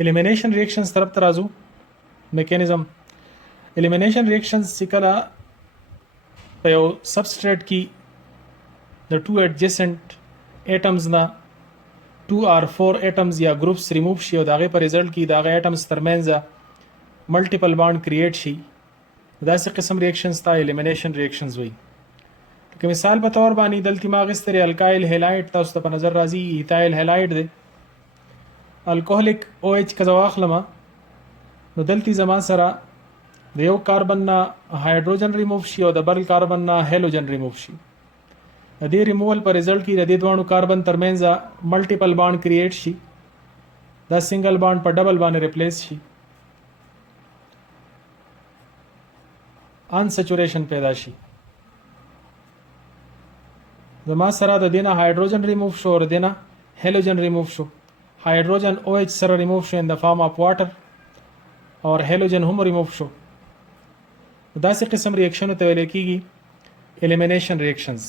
Elimination reactions तरफ ته راځو. میکانیزم elimination reactions چې کله په یو سبستریټ کې د ټو ایڈجسنٹ ایټمز نه 2 or 4 ایټمز یا ګروپس ریموو شي او د هغې په ریزلټ کې د هغه ایټمز ترمنځ ملټیپل بانډ کریټ شي، داسې قسم ریاکشنز ته الیمینیشن ریاکشنز وایي. لکه مثال په طور باندې دلته ما اخیستی الکایل هیلایډ، تاسو ته په نظر راځي ایتایل هیلایډ دی. الکوهولیک او ایچ که زه واخلم نو دلته زما سره د یو کاربن نه هایدروجن ریموو شي او د بل کاربن نه هیلوجن ریموو شي. د دې ریموول په ریزلټ کې د دې دواړو کاربن ترمنځ ملټیپل بانډ کریټ شي، دا سنگل بانډ په ډبل باندې ریپلیس شي، ان سچوریشن پیدا شي. زما سره د دینه هایدروجن ریموو شو او دینه هیلوجن ریموو شو. هایدروجن او ایچ سره ریموو شو ان د فارم اف واټر اور هیلوجن هم ریموو شو. داسې قسم ریاکشنو ته ویل کېږي الیمینیشن ریاکشنز.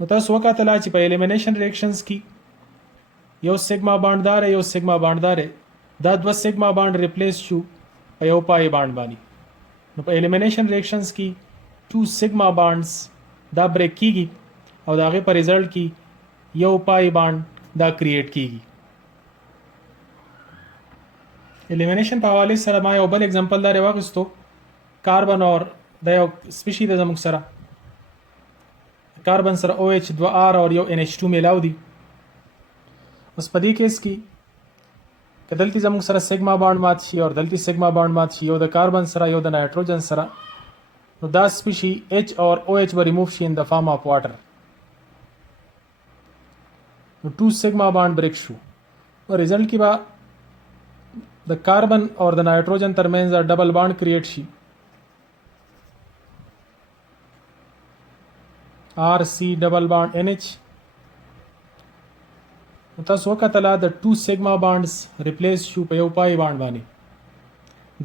نو تاسو وکتله چې په الیمینیشن ریاکشنز کې یو سیګما بانډدار یو سیګما بانډدار دا دوه سیګما بانډ ریپلیس شو په یو پای بانډ باندې. نو په الیمینیشن ریاکشنز کې 2 سیګما بانډز دا بریک کیږي او دا هغه په ریزلټ کې یو پای بانډ دا کریټ کیږي. الیمینیشن په حواله سره ما یو بل اگزامپل دا راوغستو، کاربن اور د یو سپیشي د زموږ سره کاربن سره OH 2R اور یو NH2 میلاو دي. اوس په دې کیس کې کدلتی زموږ سره سیګما بانډ مات شي اور دلتی سیګما بانډ مات شي، یو د کاربن سره یو د نایټروجن سره، نو دا سپیشي H اور OH به ریموو شي ان د فارم اف واټر. نو 2 سیګما بانډ بریک شو او ریزلټ کې به د کاربن اور د نایټروجن ترمنځ ډبل بانډ کریټ شي، RC ډبل بانډ NH. تاسو وکتله د 2 سیګما بانډز ریپلیس شو په یو پای بانډ باندې.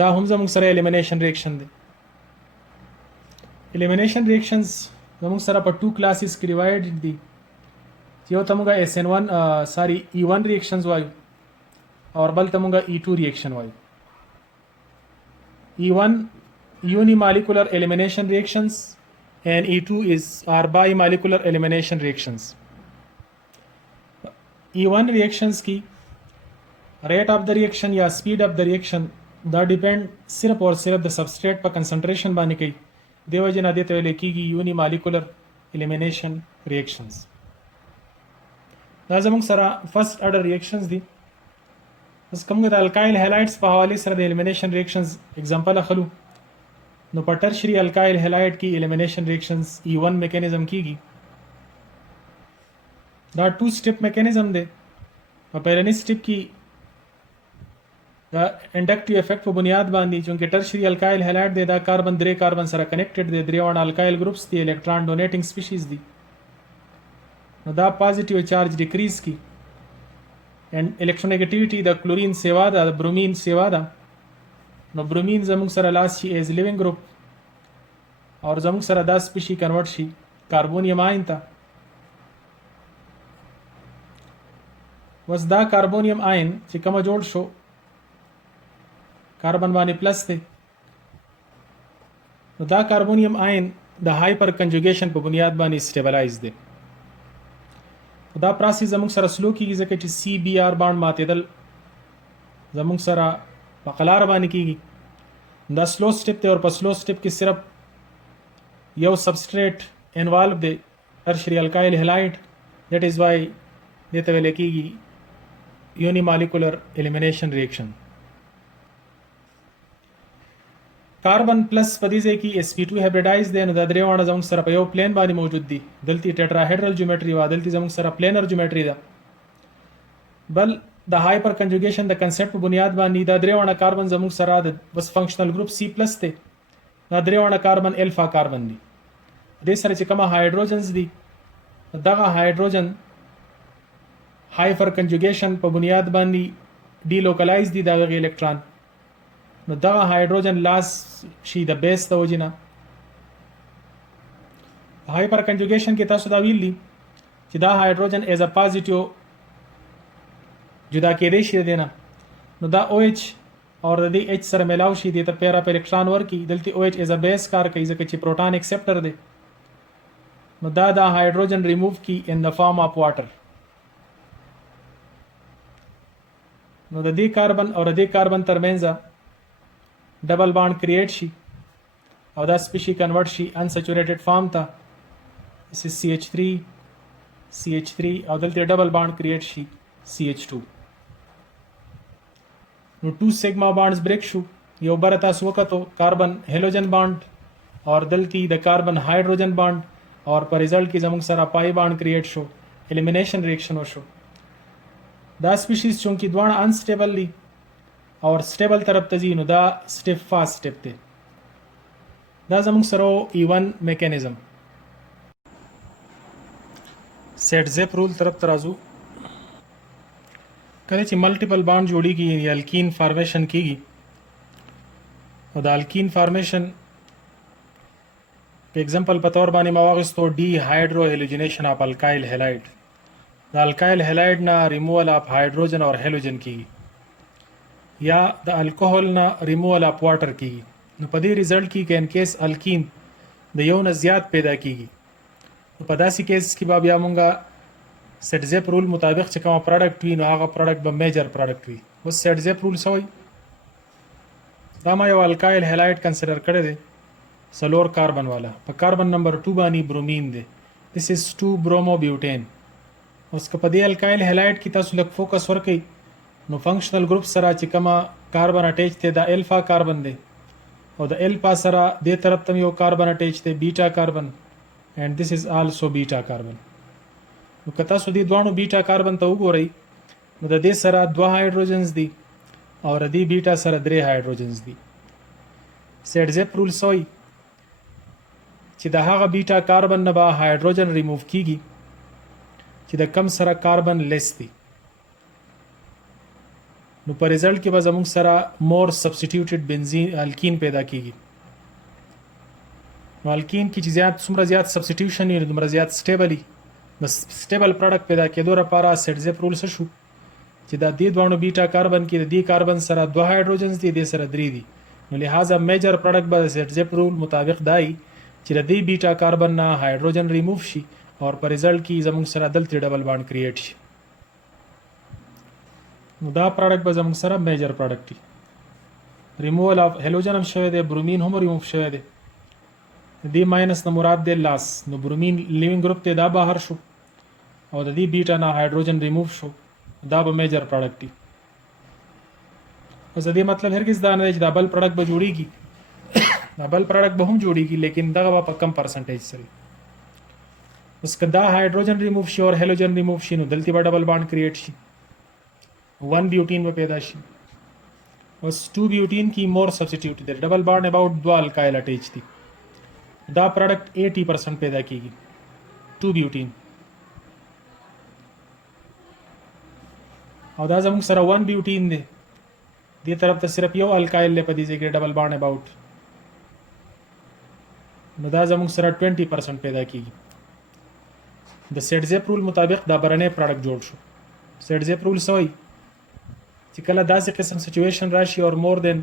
دا هم زموږ سره الیمینیشن ریاکشن دی. الیمینیشن ریاکشنز زموږ سره په 2 کلاسز کې ډیوایډ دي. یو ته موږ E1 ریاکشنز وایو اور بل ته موږ E2 ریاکشن وایو. E1 unimolecular elimination reactions and E2 are bimolecular elimination reactions. E1 reactions की rate of the reaction या speed of the reaction دا depend सिर्फ और सिर्फ د substrate पर concentration باندې کوي. دیو جنا دته ویل کېږي unimolecular elimination reactions. دا زموږ سره first order reactions دي. بس کوم د الکایل هیلایډز په حواله سره د الیمینیشن ریاکشنز اگزامپل اخلو. نو په ټرشري الکایل هیلایډ کې الیمینیشن ریاکشنز E1 میکانیزم کیږي. دا 2 سټیپ میکانیزم دی. په پیرنی سټیپ کې دا انډکټیو افیکټ په بنیاد باندې چې ټرشري الکایل هیلایډ دی، دا کاربن 3 کاربن سره کنیکټډ دی، 3 ون الکایل ګروپس دي، الکترون ډونیټینګ سپیشیز دي. نو دا پازیټیو چارج ډیکریز کی and electronegativity د کلورین سیوا ده، د برومین سیوا ده. نو برومین زموږ سره لاس شي ایز لیوینګ گروپ اور زموږ سره دا سپیشي کنورټ شي کاربونیم آین ته. وس دا کاربونیم آین چې کومه جوړ شو کاربن باندې پلس دی، نو دا کاربونیم آین د هایپر کنجوګیشن په بنیاد باندې سټیبلایز دی. دا پروسس زموږ سره سلو کیږي ځکه چې CBr باند ماتېدل زموږ سره په قلار باندې کیږي. دا سلو سټیپ دی او په سلو سټیپ کې صرف یو سبستریټ انوالو دی، ټرشري الکایل هیلایډ. دیٹ از وای دته ویل کیږي یونیمالیکولر الیمینیشن ریاکشن. کاربن پلس په دې ځای کې sp2 هایبریډایز دی. نو دا درې وانه زموږ سره په یو پلین باندې موجود دي. دلته ټیټراهیډرل جیومټري و، دلته زموږ سره پلینر جیومټري ده. بل د هایپر کنجوګیشن د کنسپټ په بنیاد باندې دا درې وانه کاربن زموږ سره د بس فنکشنل ګروپ C+ دی. دا درې وانه کاربن الفا کاربن دي. دې سره چې کومه هایدروجنز دي، دغه هایدروجن هایپر کنجوګیشن په بنیاد باندې ډی لوکلایز دي دغه الکترون. نو دغه هایدروجن لاس شي د بیس د وجنه. هایپر کنجوګیشن کې تاسو دا ویلی چې دا هایدروجن ایز ا پازیټیو جدا کېدی شي د دې نه. نو دا OH اور د دې H سره ملاو شي دې ته پیرا په الکترون ورکي. دلته OH ایز ا بیس کار کوي ځکه چې پروټون ایکسپټر دی. نو دا هایدروجن ریموو کی ان د فارم اف واټر. نو د دې کاربن او د دې کاربن ترمنځ ډبل بانډ کریټ شي او دا سپیشي کنورټ شي انسچوریټډ فارم ته. this is CH3 او دلته ډبل بانډ کریټ شي CH2. نو 2 سیګما بانډز بریک شو. یو بر تاسو وکړو کاربن هیلوجن بانډ اور دلته د کاربن هایدروجن بانډ اور پر رزلټ کې زموږ سره پای بانډ کریټ شو. الیمینیشن ریاکشن وشو. دا سپیشیز چونکی دوانه انسټیبل دي اور سټیبل طرف ته ځي نو دا سټیپ فاست سټیپ دی. دا زموږ سره E1 میکانیزم. سیټ زیپ رول طرف ته راځو. کله چې ملټیپل بانډ جوړیږي یا الکین فارمیشن کیږي او د الکین فارمیشن په اگزامپل په تور باندې ما واغستو ډي هایدرو هیلوجنیشن اف الکایل هیلایډ. د الکایل هیلایډ نه ریموول اف هایدروجن اور هیلوجن کیږي یا د الکوهول نه ریموول اف واټر کیږي. نو په دې ریزلټ کې ان کیس الکین د یو نه زیات پیدا کیږي نو په داسې کیس کې بیا مونږه سیټ زیپ رول مطابق چې کوم پروډکټ وي نو هغه پروډکټ به میجر پروډکټ وي. اوس سیټ زیپ رول څه وایي؟ دا ما یو الکایل هیلایډ کنسیډر کړی دی سلور کاربن والا. په کاربن نمبر 2 باندې برومین دی. this is 2 bromo butane. اوس که په دې الکایل هیلایډ کې تاسو لږ فوکس ورکړئ نو فنکشنل ګروپ سره چې کومه کاربن اٹیچ دی دا الفا کاربن دی او د الفا سره دې طرف ته یو کاربن اٹیچ دی بیٹا کاربن and this is also beta carbon. نو که تاسو دې دوانو بیٹا کاربن ته وګورئ نو د دې سره 2 هایدروجنز دي او د دې بیٹا سره 3 هایدروجنز دي. سیټ زیپ رول سوی چې د هغه بیٹا کاربن نه به هایدروجن ریموو کیږي چې د کم سره کاربن لیس دي. نو په ریزلټ کې به زموږ سره مور سبسټیټیوټډ بنزین الکین پیدا کیږي. نو الکین کې چې څومره زیات سبسټیټیوشن وي دومره زیات سټیبلی د سټیبل پروډکټ پیدا کېدو لپاره سیټ زیپ رول څه شو چې دا دې دوانو بیٹا کاربن کې د دې کاربن سره 2 هایدروجنز دي د سره 3 دي. نو لہذا میجر پروډکټ به سیټ زیپ رول مطابق دای چې د دې بیٹا کاربن نه هایدروجن ریموو شي اور په ریزلټ کې زموږ سره دلته ډبل بانډ کریټ شي. نو دا پروډکټ به زموږ سره میجر پروډکټ دی. ریموول اف هیلوجن هم شوی دی برومین هم ریموو شوی دی. دې ماینس نه مراد دی لاس. نو برومین لیوینګ ګروپ ته دا بهر شو او د دې بیٹا نه هایدروجن ریموو شو دا به میجر پروډکټ دی. اوس دې مطلب هرگز دا نه دی چې دا بل پروډکټ به جوړیږي دا بل پروډکټ به هم جوړیږي لیکن دغه په کم پرسنټیج سره. اوس که دا هایدروجن ریموو شي او هیلوجن ریموو شي نو دلته به ډبل بانډ کریټ شي 1 بیوټین به پیدا شي. اوس 2 بیوټین کی مور سبسټیټیوټ دی ډبل بانډ اباؤٹ 2 الکایل اٹیچ دي دا پروډکټ 80% پیدا کیږي 2 بیوټین او دا زموږ سره 1 بیوټین دی دې طرف ته صرف یو الکایل له پدې ځای کې ډبل بانډ اباؤٹ نو دا زموږ سره 20% پیدا کیږي. د سیټ زیپ رول مطابق دا برنه پروډکټ جوړ شو. سیټ زیپ رول سوی چې کله داسې قسم سچویشن راشي اور مور دین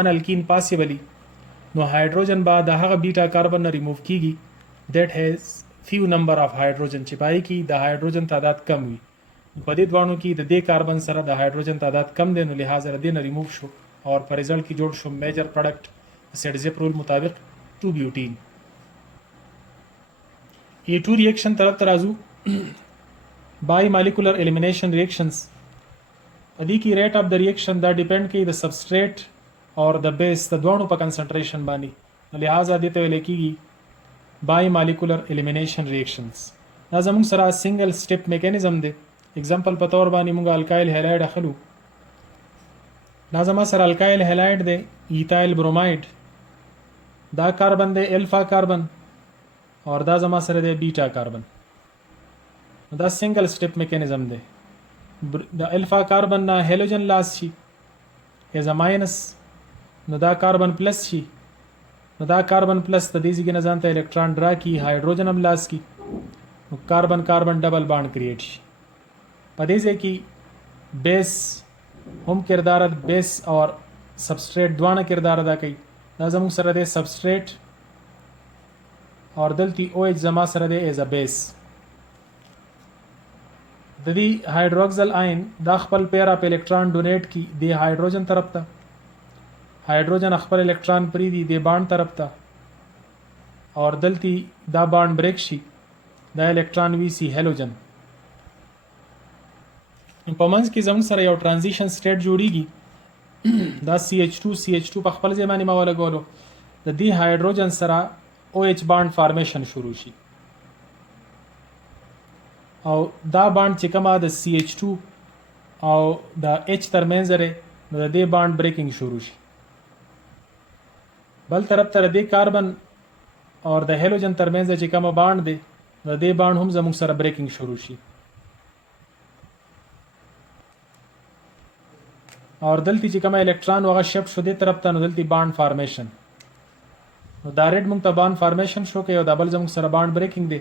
1 الکین پاسیبلی نو هایدروجن به د هغه بیٹا کاربن نه ریموو کیږي دیٹ هیز فیو نمبر اف هایدروجن چې پای کې د هایدروجن تعداد کم وي. په دې دوانو کې د دې کاربن سره د هایدروجن تعداد کم دی نو لہذا د دې نه ریموو شو اور په ریزلټ کې جوړ شو میجر پروډکټ سیټ زیپ رول مطابق 2 بیوټین. E2 reaction طرف ته راځو. باي مالیکولر الیمینیشن ریاکشنز ادي کی ریټ اف د ریاکشن دا ډیپند کوي د سبسټریټ اور د بیس د دوانو په کنسنټریشن باندې لہذا دې ته ویل کېږي باي مالیکولر الیمینیشن ریاکشنز. دا زموږ سره سنگل سټیپ میکانیزم دی. اگزامپل په تور باندې موږ الکایل هیلایډ اخلو. دا زما سره الکایل هیلایډ دی ایتایل برومایډ دا کاربن دی الفا کاربن اور دا زما سره دی بیٹا کاربن. دا سنگل سټیپ میکانیزم دی. د الفا کاربن نه هیلوجن لاس شي ایز ا ماینس نو دا کاربن پلس شي نو دا کاربن پلس د دې ځای نه ځان ته الکترون ډرا کی هایدروجن هم لاس کی نو کاربن کاربن ډبل بانډ کریټ شي. په دې ځای کې बेस هم किरदार बेस और सबस्ट्रेट दवाना किरदार अदा कोي دا زموږ سره د सबस्ट्रेट और دلته او ایچ زما سره د ایز ا بیس د دې هایدروکسل آین دا خپل پیرا په الکترون ډونیټ کی د هایدروجن طرف ته هایدروجن خپل الکترون پری دی د باند طرف ته और دلته دا باند بریک شي دا الکترون وی سی هالوجن په منځ کې زموږ سره یو ترانزیشن سټیټ جوړیږي دا CH2 په خپل ځای باندې ما ولګولو د دې هایدروجن سره OH باند فارمیشن شروع شي او دا باند چې کومه د CH2 او د H ترمنځ لري نو د دې باند بریکینګ شروع شي بل طرف ته د کاربن اور د هالوجن ترمنځ چې کومه باند دی نو د دې باند هم زموږ سره بریکینګ شروع شي और دلته چې کومه الکترون وغه شپ شو دې طرف ته نو دلته باند فارمیشن نو دا ریډ مونږ ته باند فارمیشن شو کوي او دا بل زموږ سره باند بریکینګ دی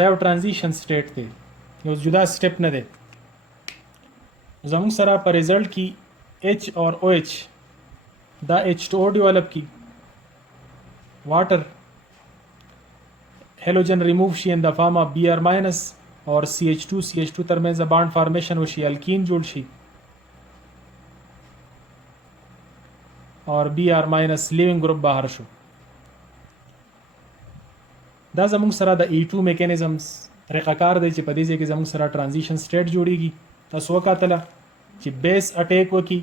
دا یو ترانزیشن سټیټ دی یو جدا سټپ نه دی زموږ سره په ریزلټ کې H اور OH دا H2O ډیولپ کی واټر هالوجن ریموو شي ان د فارم اف Br- اور CH2 ترمنځ باند فارمیشن وشي الکین جوړ شي और Br- لیوینګ ګروپ بهر شو دا زموږ سره د E2 میکانیزمز طریقه کار دی چې په دې ځای کې زموږ سره ترانزیشن سټیټ جوړیږي تاسو وکاتله چې بیس اٹیک وکي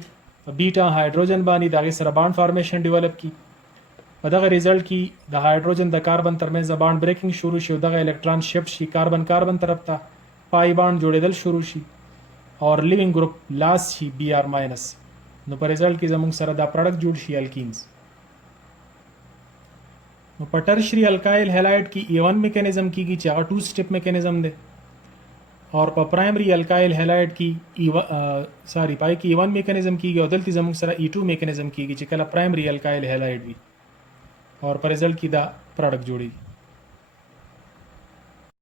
بیٹا هایدروجن باندې دغه سره باند فارمیشن ډیولپ کی په دغه ریزلټ کې د هایدروجن د کاربن ترمنځ باند بریکینګ شروع شي او دغه الکترون شپ شي کاربن طرف ته پای باند جوړېدل شروع شي اور لیوینګ ګروپ لاس شي Br- نو په ریزلټ کې زموږ سره دا پروډکټ جوړ شي الکینز نو په ټرشري الکایل هالایډ کې E1 میکانیزم کیږي چې هغه 2 سټپ میکانیزم دی اور په پرایمري الکایل هالایډ کې پای کې E1 میکانیزم کیږي او دلته زموږ سره E2 میکانیزم کیږي چې کله پرایمري الکایل هالایډ وي اور په ریزلټ کې دا پروډکټ جوړیږي